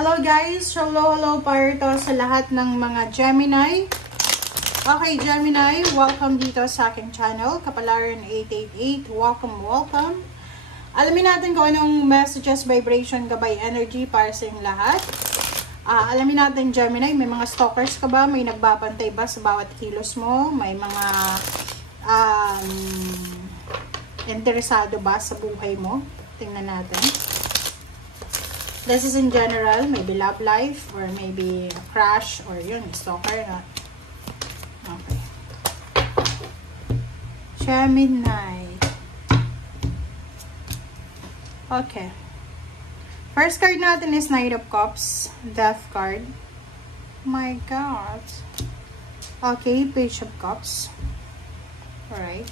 Hello guys! Hello para sa lahat ng mga Gemini. Okay, Gemini, welcome dito sa aking channel, Kapalaran 888. Welcome. Alamin natin kung anong messages, vibration, gabay, energy para sa inyong lahat. Alamin natin, Gemini, may mga stalkers ka ba? May nagbabantay ba sa bawat kilos mo? May mga interesado ba sa buhay mo? Tingnan natin. This is in general, maybe love life, or maybe a crush, or yun, stalker na. Okay. Gemini. Okay. First card natin is Knight of Cups, Death card. My God. Okay, Page of Cups. Alright.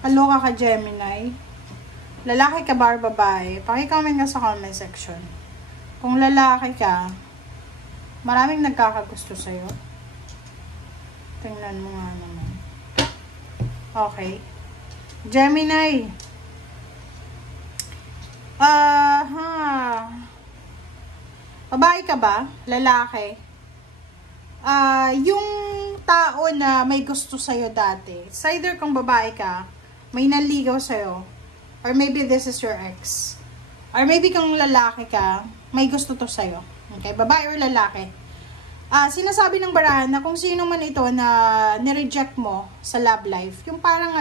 Aloka ka, Gemini. Lalaki ka ba or babae? Paki-comment ka sa comment section. Kung lalaki ka, maraming nagkakagusto sa'yo. Tingnan mo nga naman. Okay. Gemini. Babae ka ba? Lalaki? Yung tao na may gusto sa'yo dati, it's either kung babae ka, may naligaw sa'yo, or maybe this is your ex. Or maybe kung lalaki ka, may gusto to sa'yo. Okay? Babae or lalaki. Sinasabi ng barahan na kung sino man ito na nireject mo sa love life, yung parang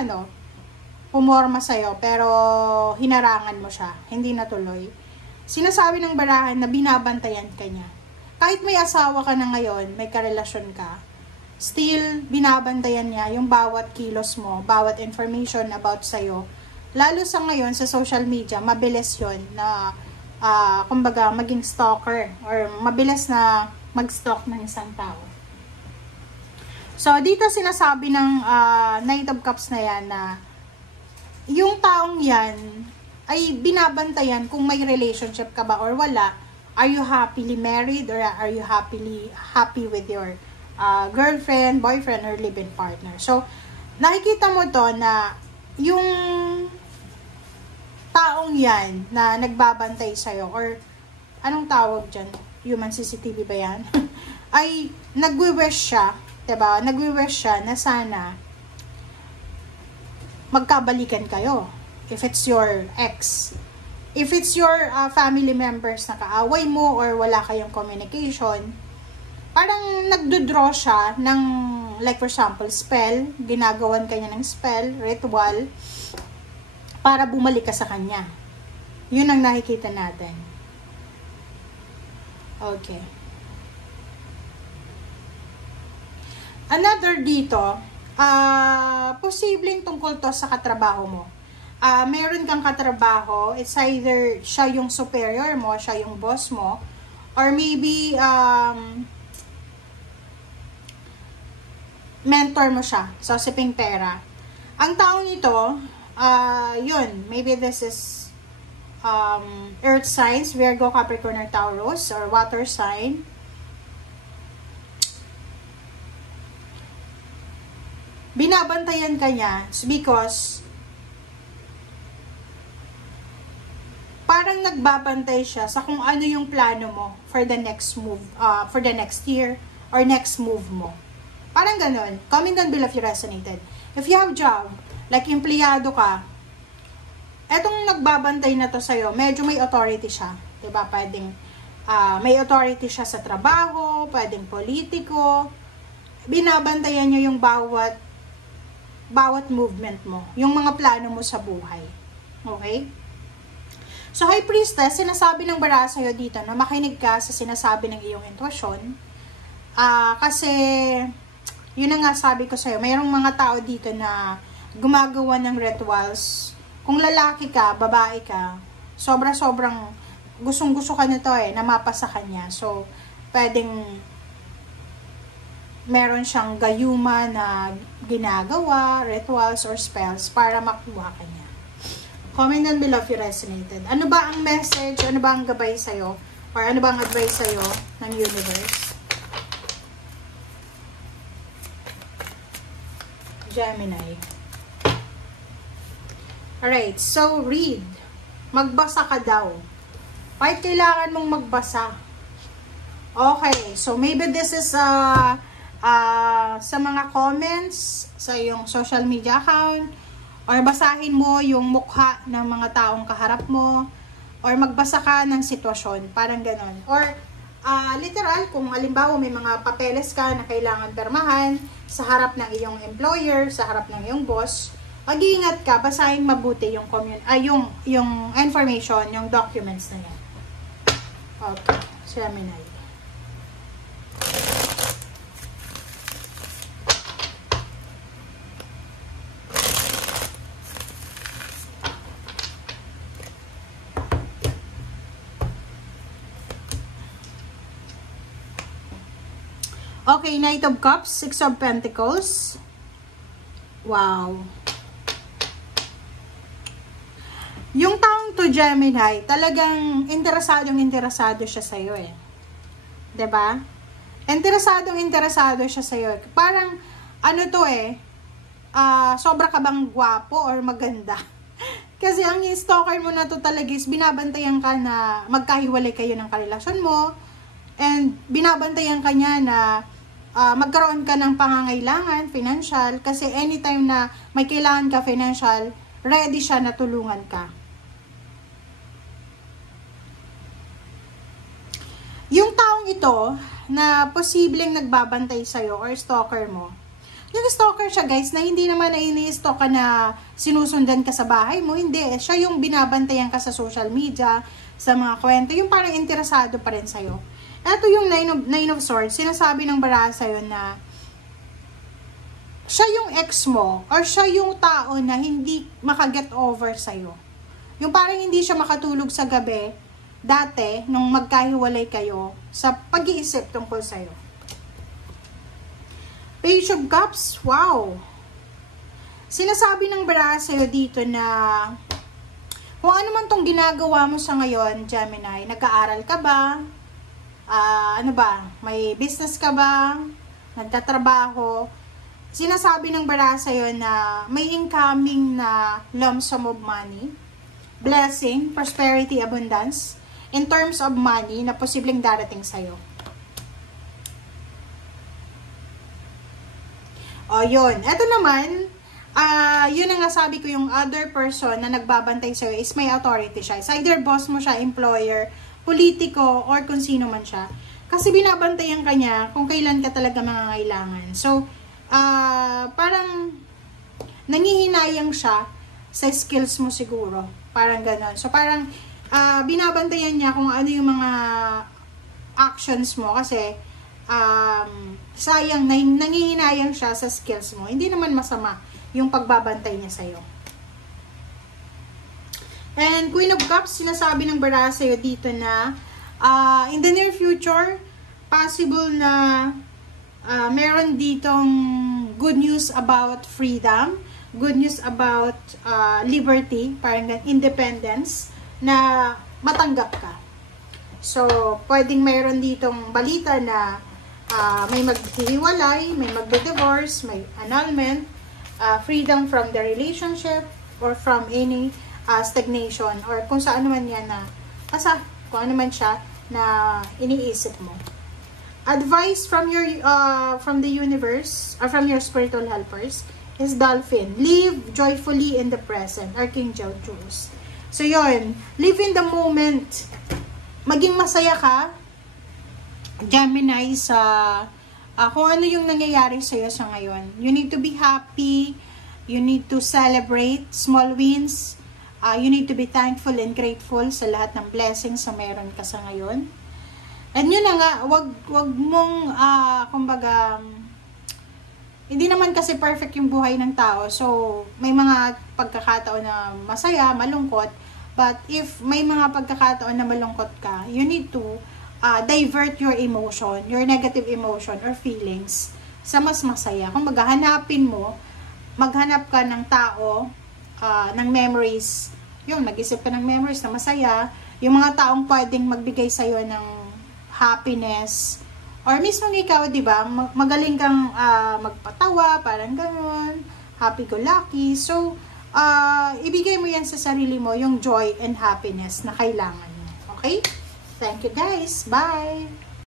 pumorma sa'yo, pero hinarangan mo siya. Hindi natuloy. Sinasabi ng barahan na binabantayan ka niya. Kahit may asawa ka na ngayon, may karelasyon ka, still binabantayan niya yung bawat kilos mo, bawat information about sa'yo. Lalo sa ngayon, sa social media, mabilis yun na, kumbaga, maging stalker or mabilis na mag-stalk ng isang tao. So, dito sinasabi ng Knight of Cups na yan na yung taong yan ay binabantayan kung may relationship ka ba or wala. Are you happily married or are you happy with your girlfriend, boyfriend, or live-in partner? So, nakikita mo to na yung taong yan na nagbabantay sa'yo or anong tawag dyan? Human CCTV ba yan? ay nagwi-wish siya, diba? Nagwi-wish siya na sana magkabalikan kayo. If it's your ex. If it's your family members na kaaway mo or wala kayong communication, parang nagdodraw siya ng, like for example, spell. Ginagawan kanya ng spell, ritual, para bumalik ka sa kanya. Yun ang nakikita natin. Okay. Another dito, posibleng tungkol to sa katrabaho mo. Meron kang katrabaho, it's either siya yung superior mo, siya yung boss mo, or maybe mentor mo siya sa usaping pera. Ang tao nito, yun, maybe this is earth signs, Virgo, Capricorn, or Taurus, or water sign. Binabantayan ka niya because parang nagbabantay siya sa kung ano yung plano mo for the next move, for the next year, or next move mo. Parang ganun. Comment down below if you resonated. If you have job, like empleyado ka, etong nagbabantay na to sa'yo, medyo may authority siya. Diba? Pwedeng may authority siya sa trabaho, pwedeng politiko. Binabantayan nyo yung bawat movement mo. Yung mga plano mo sa buhay. Okay? So, High Priestess, sinasabi ng baraha sa'yo dito na makinig ka sa sinasabi ng iyong intuition. Kasi, yun na nga sabi ko sa'yo, mayroong mga tao dito na gumagawa ng rituals. Kung lalaki ka, babae ka, sobrang gustong-gusto ka nito na mapasa kanya. So, pwedeng meron siyang gayuma na ginagawa, rituals or spells para makuha ka niya. Comment down below if you resonated. Ano ba ang message? Ano ba ang gabay sa'yo? Or ano ba ang advice sa'yo ng universe? Gemini. Alright, so read. Magbasa ka daw. Kahit kailangan mong magbasa. Okay, so maybe this is sa mga comments sa iyong social media account, or basahin mo yung mukha ng mga taong kaharap mo, or magbasa ka ng sitwasyon, parang ganon. Or literal, kung halimbawa may mga papeles ka na kailangan permahan sa harap ng iyong employer, sa harap ng iyong boss, mag-iingat ka, basahin mabuti yung information, yung documents na yan. Okay, Gemini. Okay, Knight of Cups, Six of Pentacles. Wow. Yung taong to, Gemini, talagang interesado siya sa'yo eh. 'Di ba? Interesado siya sa'yo. Parang, ano to eh, sobra ka bang gwapo or maganda? Kasi ang stalker mo na to talaga is binabantayan ka na magkahiwalay kayo ng karelasyon mo, and binabantayan ka niya na magkaroon ka ng pangangailangan, financial, kasi anytime na may kailangan ka financial, ready siya na tulungan ka. Yung taong ito, na posibleng nagbabantay sa'yo or stalker mo, yung stalker siya guys, na hindi naman na ini-stalk ka na sinusundan ka sa bahay mo, hindi. Siya yung binabantayan ka sa social media, sa mga kwento, yung parang interesado pa rin sa'yo. Ito yung Nine of Swords, sinasabi ng baraha sa'yo na siya yung ex mo, or siya yung tao na hindi makaget over sa'yo. Yung parang hindi siya makatulog sa gabi, dati, nung magkahiwalay kayo, sa pag-iisip tungkol sa'yo. Page of Cups, wow! Sinasabi ng baraha sa'yo dito na kung ano man tong ginagawa mo sa ngayon, Gemini, nag-aaral ka ba? Ano ba? May business ka ba? Nagtatrabaho? Sinasabi ng baraha sa'yo na may incoming na lump sum of money, blessing, prosperity, abundance, in terms of money na posibleng darating sa'yo. O, yun. Ito naman, yun ang nasabi ko, yung other person na nagbabantay sa'yo is may authority siya. It's either boss mo siya, employer, politiko, or kung sino man siya. Kasi binabantayan ka niya kung kailan ka talaga mangangailangan. So, parang nangihinayang siya sa skills mo siguro. Parang ganon. So, parang binabantayan niya kung ano yung mga actions mo kasi sayang, nangihinayang siya sa skills mo. Hindi naman masama yung pagbabantay niya sa'yo. And Queen of Cups, sinasabi ng baraha sa'yo dito na in the near future, possible na meron ditong good news about freedom, good news about liberty, parang independence, na matanggap ka. So, pwedeng mayroon ditong balita na may maghihiwalay, may magbe-divorce, may annulment, freedom from the relationship, or from any stagnation, or kung saan naman yan na, kung ano man siya na iniisip mo. Advice from your from the universe, or from your spiritual helpers, is Dolphin. Live joyfully in the present. Archangel Jules. So, yun. Live in the moment. Maging masaya ka, Gemini, sa kung ano yung nangyayari sa'yo sa ngayon. You need to be happy. You need to celebrate small wins. You need to be thankful and grateful sa lahat ng blessings na meron ka sa ngayon. And yun na nga, wag mong, kumbaga, hindi naman kasi perfect yung buhay ng tao. So, may mga pagkakataon na masaya, malungkot. But if may mga pagkakataon na malungkot ka, you need to divert your emotion, your negative emotion or feelings sa mas masaya. Kung maghanap ka ng tao, ng memories, yung nag-isip ka ng memories na masaya, yung mga taong pwedeng magbigay sa'yo ng happiness, or mismo ikaw, di ba, magaling kang magpatawa, parang gano'n, happy-go-lucky. So, ibigay mo yan sa sarili mo, yung joy and happiness na kailangan mo. Okay? Thank you guys. Bye!